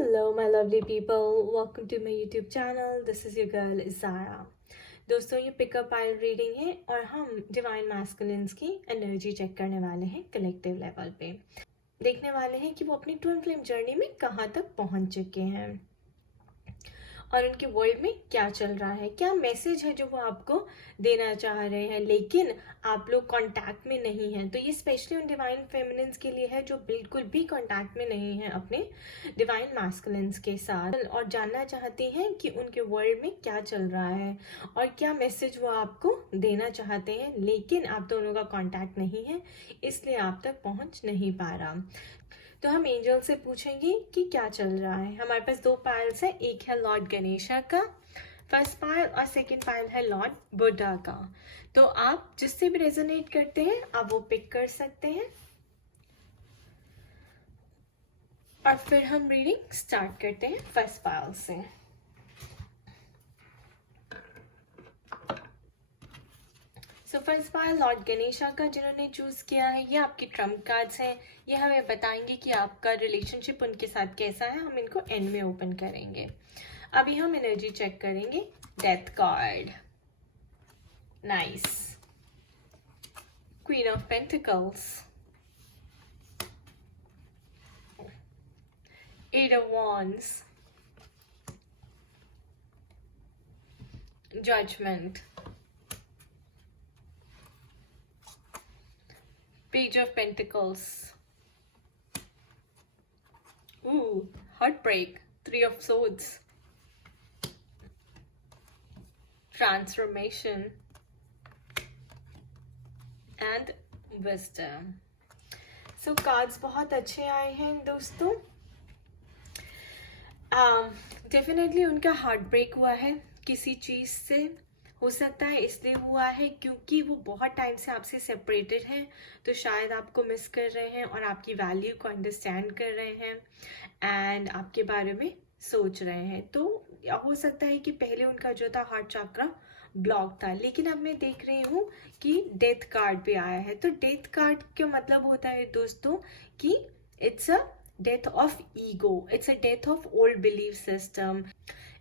Hello, my lovely people. Welcome to my YouTube channel. This is your girl Zara. दोस्तों ये pickup आइल reading है और हम divine masculines की एनर्जी चेक करने वाले हैं कलेक्टिव लेवल पे। देखने वाले हैं कि वो अपनी ट्विन फ्लेम जर्नी में कहाँ तक पहुँच चुके हैं और उनके वर्ल्ड में क्या चल रहा है, क्या मैसेज है जो वो आपको देना चाह रहे हैं, लेकिन आप लोग कांटेक्ट में नहीं हैं। तो ये स्पेशली उन डिवाइन फेमिनिन्स के लिए है जो बिल्कुल भी कांटेक्ट में नहीं है अपने डिवाइन मैस्कुलिन्स के साथ और जानना चाहती हैं कि उनके वर्ल्ड में क्या चल रहा है और क्या मैसेज वो आपको देना चाहते हैं, लेकिन आप दोनों का कांटेक्ट नहीं है, इसलिए आप तक पहुंच नहीं पा रहा। तो हम एंजल से पूछेंगे कि क्या चल रहा है। हमारे पास दो पाइल्स है, एक है लॉर्ड गणेशा का फर्स्ट पाइल और सेकंड पाइल है लॉर्ड बुद्धा का। तो आप जिससे भी रेजोनेट करते हैं आप वो पिक कर सकते हैं और फिर हम रीडिंग स्टार्ट करते हैं फर्स्ट पाइल से। So first pile Lord Ganesha का जिन्होंने चूज किया है, ये आपकी ट्रम्प कार्ड्स हैं। ये हमें बताएंगे कि आपका रिलेशनशिप उनके साथ कैसा है। हम इनको एंड में ओपन करेंगे। अभी हम एनर्जी चेक करेंगे। Death card, nice. Queen of pentacles, eight of wands, judgement, Page of Pentacles. Ooh, heartbreak. Three of Swords. Transformation. And Wisdom. So cards बहुत अच्छे आए हैं दोस्तों। Definitely उनका heartbreak हुआ है किसी चीज़ से। हो सकता है इसलिए हुआ है क्योंकि वो बहुत टाइम से आपसे सेपरेटेड हैं, तो शायद आपको मिस कर रहे हैं और आपकी वैल्यू को अंडरस्टैंड कर रहे हैं एंड आपके बारे में सोच रहे हैं। तो हो सकता है कि पहले उनका जो था हार्ट चक्रा ब्लॉक था, लेकिन अब मैं देख रही हूँ कि डेथ कार्ड पे आया है। तो डेथ कार्ड का मतलब होता है दोस्तों कि it's a death of ego, it's a death of old belief system,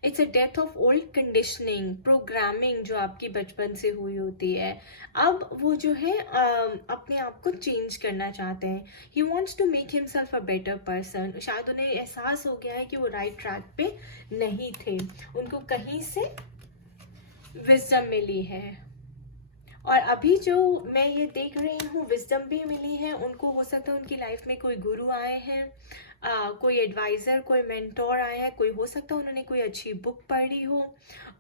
it's a death of old conditioning, programming जो आपकी बचपन से हुई होती है। अब वो जो है अपने आप को चेंज करना चाहते हैं। He wants to make himself a better person. शायद उन्हें एहसास हो गया है कि वो राइट ट्रैक पे नहीं थे, उनको कहीं से विजडम मिली है और अभी जो मैं ये देख रही हूँ विजडम भी मिली है उनको। हो सकता है उनकी लाइफ में कोई गुरु आए हैं, कोई एडवाइज़र, कोई मेंटोर आया है, कोई हो सकता है उन्होंने कोई अच्छी बुक पढ़ी हो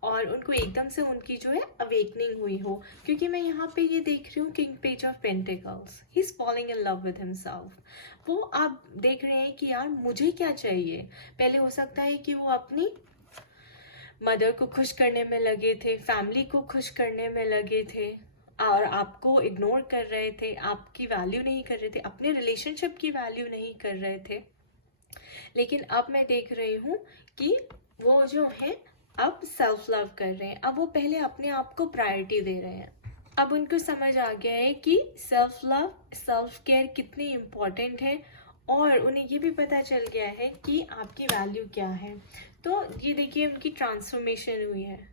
और उनको एकदम से उनकी जो है अवेकनिंग हुई हो। क्योंकि मैं यहाँ पे ये देख रही हूँ king page of pentacles, he is following in love with himself. वो आप देख रहे हैं कि यार मुझे क्या चाहिए। पहले हो सकता है कि वो अपनी मदर को खुश करने में लगे थे, फैमिली को खुश करने में लगे थे और आपको इग्नोर कर रहे थे, आपकी वैल्यू नहीं कर रहे थे, अपने रिलेशनशिप की वैल्यू नहीं कर रहे थे। लेकिन अब मैं देख रही हूँ कि वो जो है अब सेल्फ लव कर रहे हैं। अब वो पहले अपने आप को प्रायोरिटी दे रहे हैं। अब उनको समझ आ गया है कि सेल्फ लव, सेल्फ केयर कितनी इम्पोर्टेंट है और उन्हें ये भी पता चल गया है कि आपकी वैल्यू क्या है। तो ये देखिए उनकी ट्रांसफॉर्मेशन हुई है।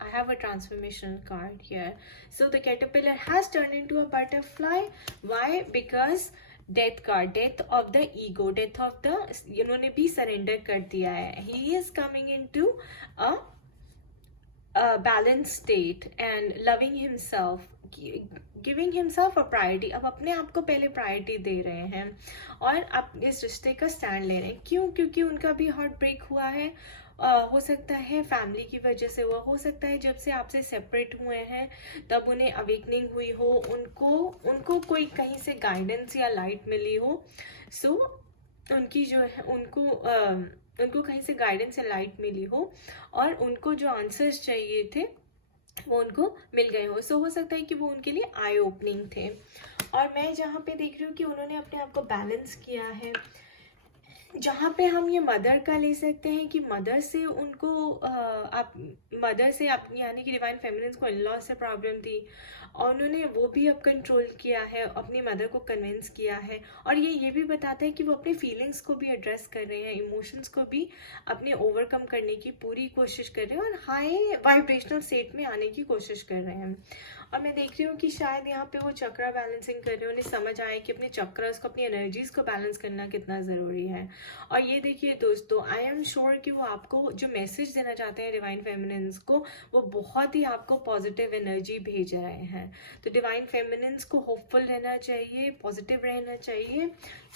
I have a transformational card here. So the caterpillar has turned into a butterfly. Why? Because death card, death of the ego, death of the, इन्होंने भी surrender कर दिया है। He is coming into a balanced state and loving himself, giving himself a priority. अब अपने आप को पहले प्रायोरिटी दे रहे हैं और अब इस रिश्ते का स्टैंड ले रहे हैं। क्यों? क्योंकि उनका भी हार्ट ब्रेक हुआ है। हो सकता है फैमिली की वजह से हुआ, हो सकता है जब से आपसे सेपरेट हुए हैं तब उन्हें अवेकनिंग हुई हो, उनको कोई कहीं से गाइडेंस या लाइट मिली हो। सो उनकी जो है उनको कहीं से गाइडेंस या लाइट मिली हो और उनको जो आंसर्स चाहिए थे वो उनको मिल गए हो। सो हो सकता है कि वो उनके लिए आई ओपनिंग थे। और मैं जहाँ पे देख रही हूँ कि उन्होंने अपने आप को बैलेंस किया है, जहाँ पे हम ये मदर का ले सकते हैं कि मदर से उनको आप मदर से अपनी यानी कि डिवाइन फेमिनिन्स को इन लॉ से प्रॉब्लम थी और उन्होंने वो भी अब कंट्रोल किया है, अपनी मदर को कन्विंस किया है। और ये भी बताता है कि वो अपनी फीलिंग्स को भी एड्रेस कर रहे हैं, इमोशंस को भी अपने ओवरकम करने की पूरी कोशिश कर रहे हैं और हाई वाइब्रेशनल स्टेट में आने की कोशिश कर रहे हैं। और मैं देख रही हूँ कि शायद यहाँ पे वो चक्रा बैलेंसिंग कर रहे हैं, उन्हें समझ आए कि अपने चक्रस को, अपनी एनर्जीज को बैलेंस करना कितना ज़रूरी है। और ये देखिए दोस्तों, आई एम श्योर कि वो आपको जो मैसेज देना चाहते हैं डिवाइन फेमिनिन्स को, वो बहुत ही आपको पॉजिटिव एनर्जी भेज रहे हैं। तो डिवाइन फेमिनिन्स को होपफुल रहना चाहिए, पॉजिटिव रहना चाहिए।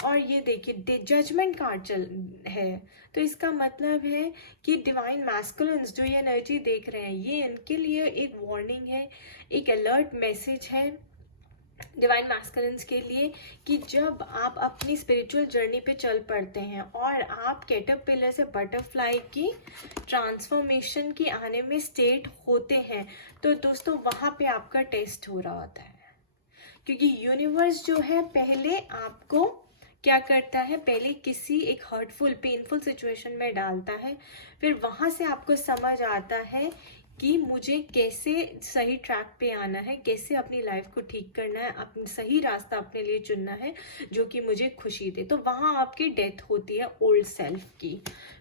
और ये देखिए जजमेंट कार्ड चल है, तो इसका मतलब है कि डिवाइन मैस्कुलिन्स जो ये एनर्जी देख रहे हैं, ये इनके लिए एक वार्निंग है, एक अलर्ट मैसेज है डिवाइन मैस्कुलिन्स के लिए कि जब आप अपनी स्पिरिचुअल जर्नी पे चल पड़ते हैं और आप कैटरपिलर से बटरफ्लाई की ट्रांसफॉर्मेशन की आने में स्टेट होते हैं, तो दोस्तों वहाँ पे आपका टेस्ट हो रहा होता है। क्योंकि यूनिवर्स जो है पहले आपको क्या करता है, पहले किसी एक हर्टफुल पेनफुल सिचुएशन में डालता है, फिर वहाँ से आपको समझ आता है कि मुझे कैसे सही ट्रैक पे आना है, कैसे अपनी लाइफ को ठीक करना है, अपनी सही रास्ता अपने लिए चुनना है जो कि मुझे खुशी दे। तो वहाँ आपकी डेथ होती है ओल्ड सेल्फ की।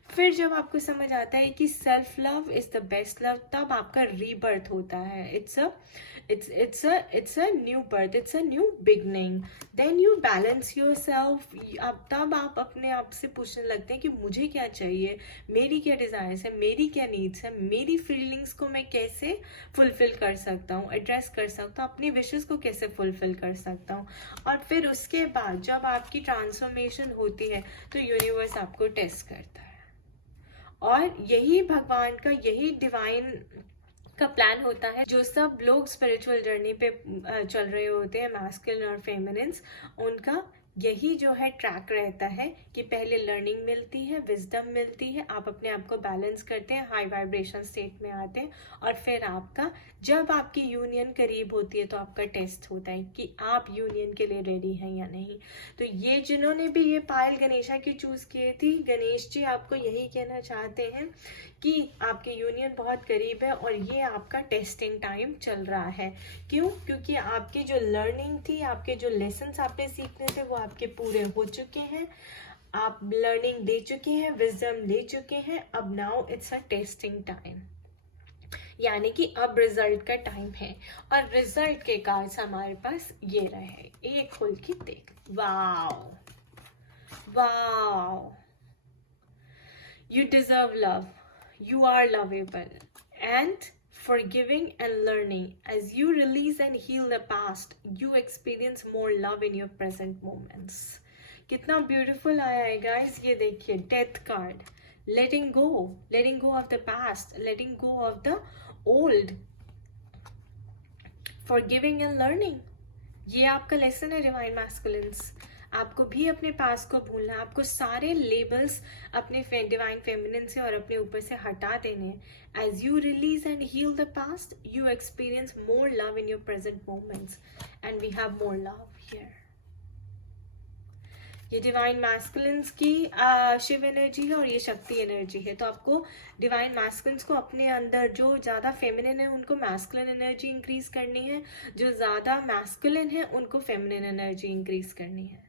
फिर जब आपको समझ आता है कि self love is the best love, तब आपका रीबर्थ होता है। It's a new birth, it's a new beginning. Then you balance your self. अब तब आप अपने आप से पूछने लगते हैं कि मुझे क्या चाहिए, मेरी क्या डिज़ायर्स है, मेरी क्या नीड्स है, मेरी फीलिंग्स को मैं कैसे फुलफिल कर सकता हूँ, एड्रेस कर सकता हूँ, अपनी विशेस को कैसे फुलफिल कर सकता हूँ। और फिर उसके बाद जब आपकी ट्रांसफॉर्मेशन होती है तो यूनिवर्स आपको टेस्ट करता है। और यही भगवान का, यही डिवाइन का प्लान होता है। जो सब लोग स्पिरिचुअल जर्नी पे चल रहे होते हैं, मैस्कुलिन और फेमिनिन्स, उनका यही जो है ट्रैक रहता है कि पहले लर्निंग मिलती है, विजडम मिलती है, आप अपने आप को बैलेंस करते हैं, हाई वाइब्रेशन स्टेट में आते हैं, और फिर आपका जब आपकी यूनियन करीब होती है तो आपका टेस्ट होता है कि आप यूनियन के लिए रेडी हैं या नहीं। तो ये जिन्होंने भी ये पायल गणेशा की चूज किए थी, गणेश जी आपको यही कहना चाहते हैं कि आपकी यूनियन बहुत करीब है और ये आपका टेस्टिंग टाइम चल रहा है। क्यों? क्योंकि आपकी जो लर्निंग थी, आपके जो लेसन्स आपने सीखने थे, वो आपके पूरे हो चुके हैं, आप लर्निंग दे चुके हैं, विजडम ले चुके हैं। अब now it's a testing time, यानी कि अब रिजल्ट का टाइम है। और रिजल्ट के कार्ड्स हमारे पास ये रहे, एक खोल के देख। Wow wow, you deserve love, you are lovable and forgiving and learning. As you release and heal the past, you experience more love in your present moments. कितना ब्यूटीफुल आया है गाइस, ये देखिए death card. letting go of the past, letting go of the old, forgiving and learning. ये आपका lesson है divine masculines. आपको भी अपने पास को भूलना है, आपको सारे लेबल्स अपने डिवाइन फेमिनिन से और अपने ऊपर से हटा देने। As you release and heal the past, you experience more love in your present moments and we have more love here. ये डिवाइन मैस्कुलिन्स की शिव एनर्जी है और ये शक्ति एनर्जी है। तो आपको डिवाइन मैस्कुलिन्स को अपने अंदर, जो ज़्यादा फेमिनिन है उनको मैस्कुलिन एनर्जी इंक्रीज करनी है, जो ज़्यादा मैस्कुलिन है उनको फेमिनिन एनर्जी इंक्रीज करनी है।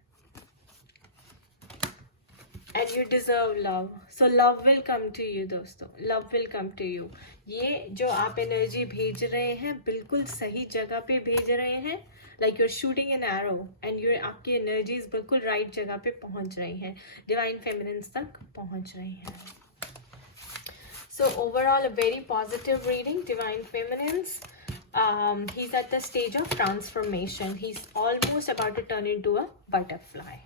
And you deserve love, so love will come to you दोस्तों, love will come to you. ये जो आप एनर्जी भेज रहे हैं बिल्कुल सही जगह पे भेज रहे हैं, like your shooting an arrow and your, आपकी एनर्जीज बिल्कुल राइट जगह पे पहुंच रही हैं, डिवाइन फेमिनिन्स तक पहुंच रही हैं। So overall a very positive reading, divine feminines. He's at the stage of transformation. He's almost about to turn into a butterfly.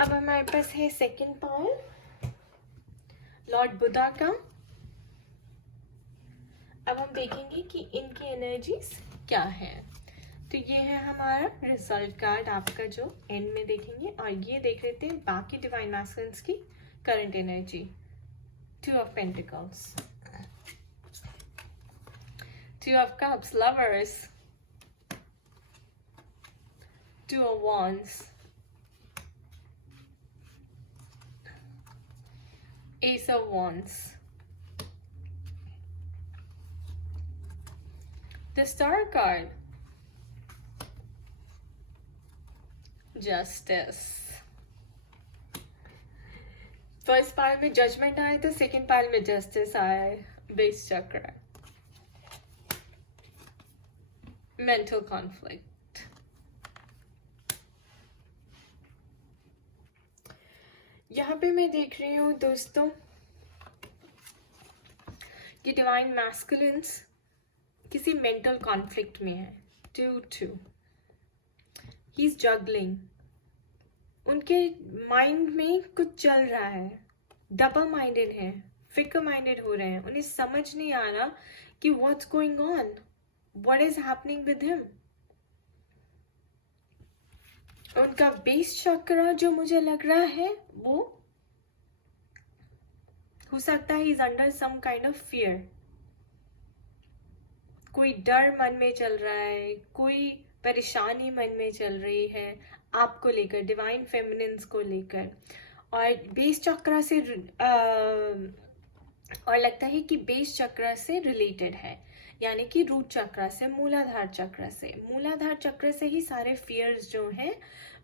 अब हमारे पास है सेकंड पायल, लॉर्ड बुद्धा का। अब हम देखेंगे कि इनकी एनर्जीज क्या है। तो ये है हमारा रिजल्ट कार्ड आपका जो एंड में देखेंगे, और ये देख लेते हैं बाकी डिवाइन मैस्कुलिन्स की current energy. Two of pentacles, two of cups, lovers, two of wands, Ace of Wands. The Star card. Justice. First pile में जजमेंट आए तो सेकंड पाइल में जस्टिस आए. बेस चक्र. Mental conflict. यहाँ पे मैं देख रही हूँ दोस्तों कि डिवाइन मैस्कुलिन्स किसी मेंटल कॉन्फ्लिक्ट में है. 2-2. He is juggling. उनके माइंड में कुछ चल रहा है. डबल माइंडेड है, फिकर माइंडेड हो रहे हैं. उन्हें समझ नहीं आ रहा कि what's going on, what is happening with him. उनका बेस चक्र जो मुझे लग रहा है वो हो सकता है is under some kind of fear. कोई डर मन में चल रहा है, कोई परेशानी मन में चल रही है आपको लेकर, डिवाइन फेमिनिन्स को लेकर. और बेस चक्र से और लगता है कि बेस चक्र से रिलेटेड है, यानी कि रूट चक्र से, मूलाधार चक्र से. मूलाधार चक्र से ही सारे फियर्स जो हैं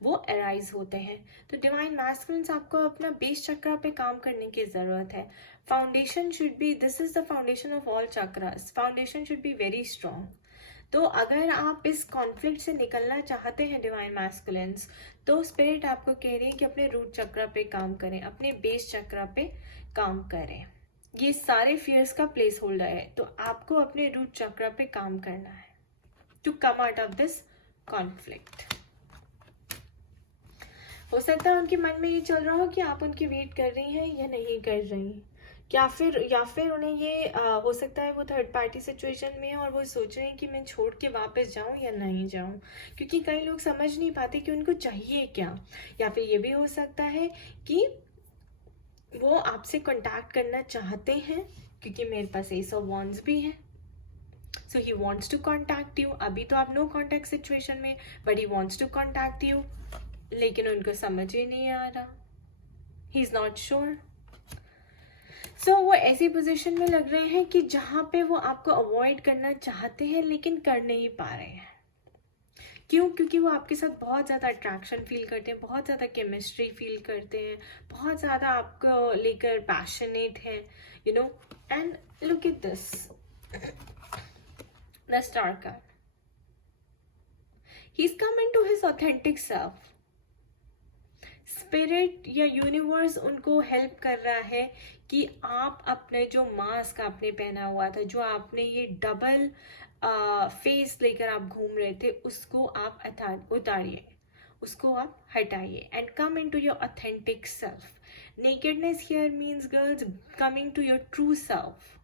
वो अराइज होते हैं. तो डिवाइन मैस्कुलिन्स आपको अपना बेस चक्र पे काम करने की ज़रूरत है. Foundation should be, this is the foundation of all chakras. Foundation should be very strong. तो अगर आप इस कॉन्फ्लिक्ट से निकलना चाहते हैं डिवाइन मैस्कुलिन्स, तो स्पिरिट आपको कह रही है कि अपने रूट चक्र पे काम करें, अपने बेस चक्र पे काम करें. ये सारे फियर्स का प्लेस होल्डर है, तो आपको अपने रूट चक्र पे काम करना है to come out of this conflict. हो सकता है उनके मन में ये चल रहा हो कि आप उनकी वेट कर रही हैं या नहीं कर रही, या फिर उन्हें ये हो सकता है वो थर्ड पार्टी सिचुएशन में है और वो सोच रहे हैं कि मैं छोड़ के वापस जाऊं या नहीं जाऊं. क्योंकि कई लोग समझ नहीं पाते कि उनको चाहिए क्या. या फिर ये भी हो सकता है कि वो आपसे कांटेक्ट करना चाहते हैं, क्योंकि मेरे पास एस ऑफ वॉन्ड्स भी है. So he wants to contact you. अभी तो आप नो कॉन्टैक्ट सिचुएशन में, but he wants to contact you. लेकिन उनको समझ ही नहीं आ रहा. He is not sure. So वो ऐसी पोजीशन में लग रहे हैं कि जहाँ पे वो आपको अवॉइड करना चाहते हैं लेकिन कर नहीं पा रहे हैं. क्यों? क्योंकि वो आपके साथ बहुत ज़्यादा अट्रैक्शन फील करते हैं, बहुत ज़्यादा केमिस्ट्री फील करते हैं, बहुत ज़्यादा आपको लेकर पैशनेट है, you know. And look at this, the star card. He is coming to his authentic self. Spirit या यूनिवर्स उनको हेल्प कर रहा है कि आप अपने जो मास्क आपने पहना हुआ था, जो आपने ये डबल फेस लेकर आप घूम रहे थे, उसको आप उतारिए, उसको आप हटाइए and come in to your authentic self. Nakedness here means girls coming to your true self,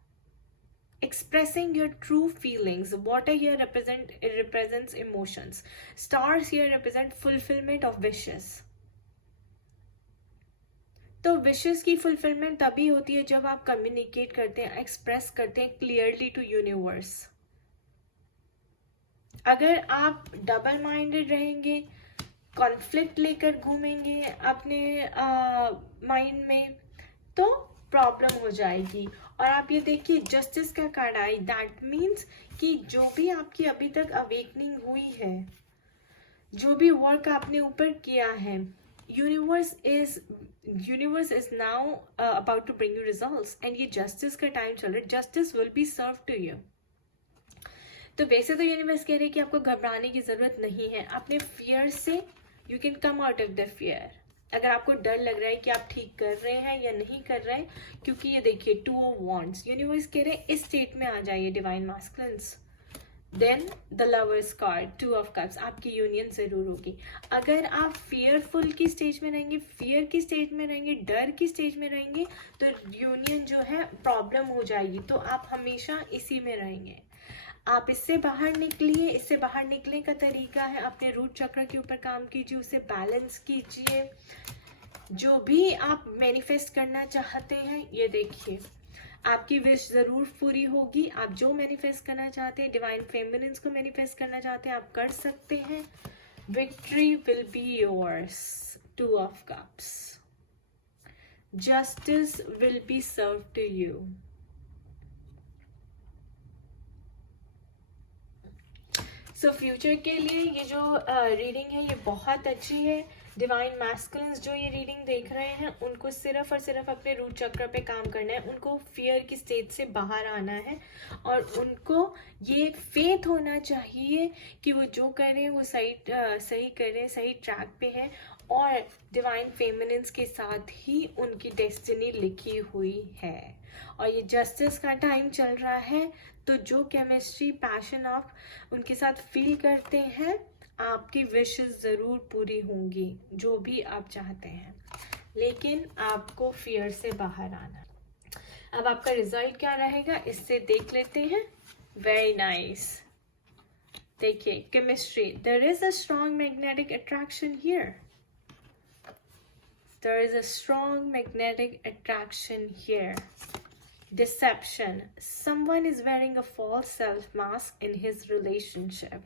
expressing your true feelings. Water here represents emotions. Stars here represent fulfillment of wishes. तो विशेस की fulfilment तभी होती है जब आप communicate करते हैं, express करते हैं क्लियरली टू यूनिवर्स. अगर आप डबल माइंडेड रहेंगे, कॉन्फ्लिक्ट लेकर घूमेंगे अपने माइंड में, तो प्रॉब्लम हो जाएगी. और आप ये देखिए जस्टिस का कार्ड आई. दैट मीन्स कि जो भी आपकी अभी तक अवेकनिंग हुई है, जो भी वर्क आपने ऊपर किया है, universe is now about to bring you results. and ये justice का टाइम चल रहा है. justice will be served to you. तो वैसे तो यूनिवर्स कह रहे हैं कि आपको घबराने की जरूरत नहीं है. अपने फियर से you can come out of the fear. अगर आपको डर लग रहा है कि आप ठीक कर रहे हैं या नहीं कर रहे हैं, क्योंकि ये देखिए 2 of wands, यूनिवर्स कह रहे हैं इस स्टेट में आ जाइए divine masculines. Then the lovers card, 2 of cups, आपकी यूनियन जरूर होगी. अगर आप फियरफुल की स्टेज में रहेंगे, फियर की स्टेज में रहेंगे, डर की स्टेज में रहेंगे, तो यूनियन जो है प्रॉब्लम हो जाएगी. तो आप हमेशा इसी में रहेंगे. आप इससे बाहर निकलिए. इससे बाहर निकलने का तरीका है अपने रूट चक्र के ऊपर काम कीजिए, उसे बैलेंस कीजिए. जो भी आप मैनिफेस्ट करना चाहते हैं, ये देखिए आपकी विश जरूर पूरी होगी. आप जो मैनिफेस्ट करना चाहते हैं, डिवाइन फेमिनिन्स को मैनिफेस्ट करना चाहते हैं, आप कर सकते हैं. Victory will be yours. 2 of cups. justice will be served to you. So future के लिए ये जो रीडिंग है ये बहुत अच्छी है. डिवाइन मैस्कुलिन्स जो ये रीडिंग देख रहे हैं उनको सिर्फ और सिर्फ अपने रूट चक्र पे काम करना है. उनको फियर की स्टेट से बाहर आना है और उनको ये फेथ होना चाहिए कि वो जो कर रहे हैं वो सही कर रहे हैं, सही ट्रैक पे है और डिवाइन फेमिनिन्स के साथ ही उनकी डेस्टिनी लिखी हुई है. और ये जस्टिस का टाइम चल रहा है, तो जो केमिस्ट्री पैशन आप उनके साथ फील करते हैं, आपकी विशेस ज़रूर पूरी होंगी जो भी आप चाहते हैं, लेकिन आपको फियर से बाहर आना. अब आपका रिजल्ट क्या रहेगा इससे देख लेते हैं. Very nice. देखिए chemistry, there is a strong magnetic attraction here. There is a strong magnetic attraction here. Deception. Someone is wearing a false self mask in his relationship.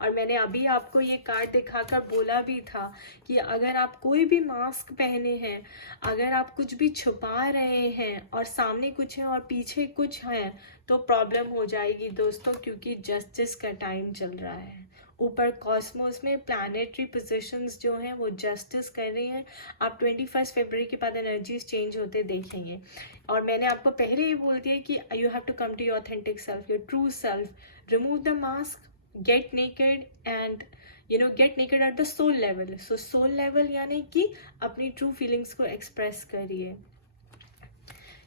और मैंने अभी आपको ये कार्ड दिखाकर बोला भी था कि अगर आप कोई भी मास्क पहने हैं, अगर आप कुछ भी छुपा रहे हैं और सामने कुछ है और पीछे कुछ है, तो प्रॉब्लम हो जाएगी दोस्तों, क्योंकि जस्टिस का टाइम चल रहा है. ऊपर कॉस्मोस में प्लानेटरी पोजीशंस जो हैं वो जस्टिस कर रही हैं. आप 21 फरवरी के बाद एनर्जीज चेंज होते देखेंगे. और मैंने आपको पहले ही बोल दिया कि you have to come to your authentic self, your true self. Remove the mask, get naked and get naked at the soul level. So soul level यानी कि अपनी ट्रू फीलिंग्स को एक्सप्रेस करिए.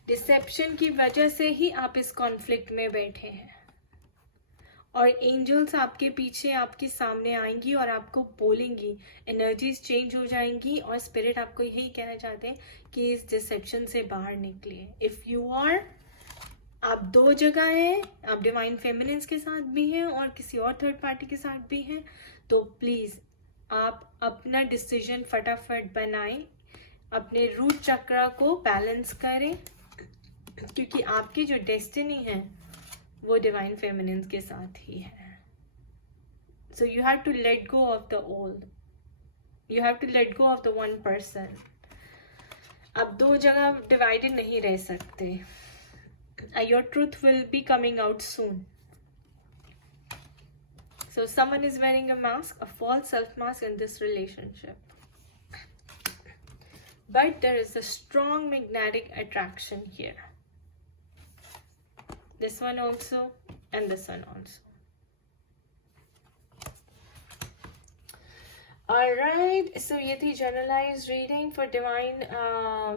डिसेप्शन की वजह से ही आप इस कॉन्फ्लिक्ट में बैठे हैं और एंजल्स आपके पीछे आपके सामने आएंगी और आपको बोलेंगी, एनर्जीज चेंज हो जाएंगी और स्पिरिट आपको यही कहना चाहते हैं कि इस डिसेप्शन से बाहर निकलिए. इफ़ यू आर, आप दो जगह हैं, आप डिवाइन फेमिनिन्स के साथ भी हैं और किसी और थर्ड पार्टी के साथ भी हैं, तो प्लीज़ आप अपना डिसीजन फटाफट बनाएं, अपने रूट चक्र को बैलेंस करें, क्योंकि आपकी जो डेस्टिनी है वो डिवाइन फेमिनिन्स के साथ ही है. So you have to let go of the old, you have to let go of the one person. अब दो जगह डिवाइडेड नहीं रह सकते. Your truth will be coming out soon. So someone is wearing a mask, a false self mask in this relationship, but there is a strong magnetic attraction here. This one also and this one also. Alright, so ये थी generalized reading for divine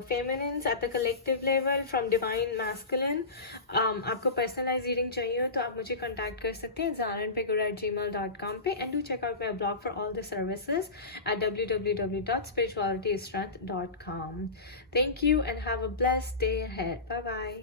feminines at the collective level from divine masculine. आपको personalized reading चाहिए हो तो आप मुझे contact कर सकते हैं zaranpegura@gmail.com पे, and do check out my blog for all the services at www.spiritualitystrength.com. Thank you and have a blessed day ahead. Bye bye.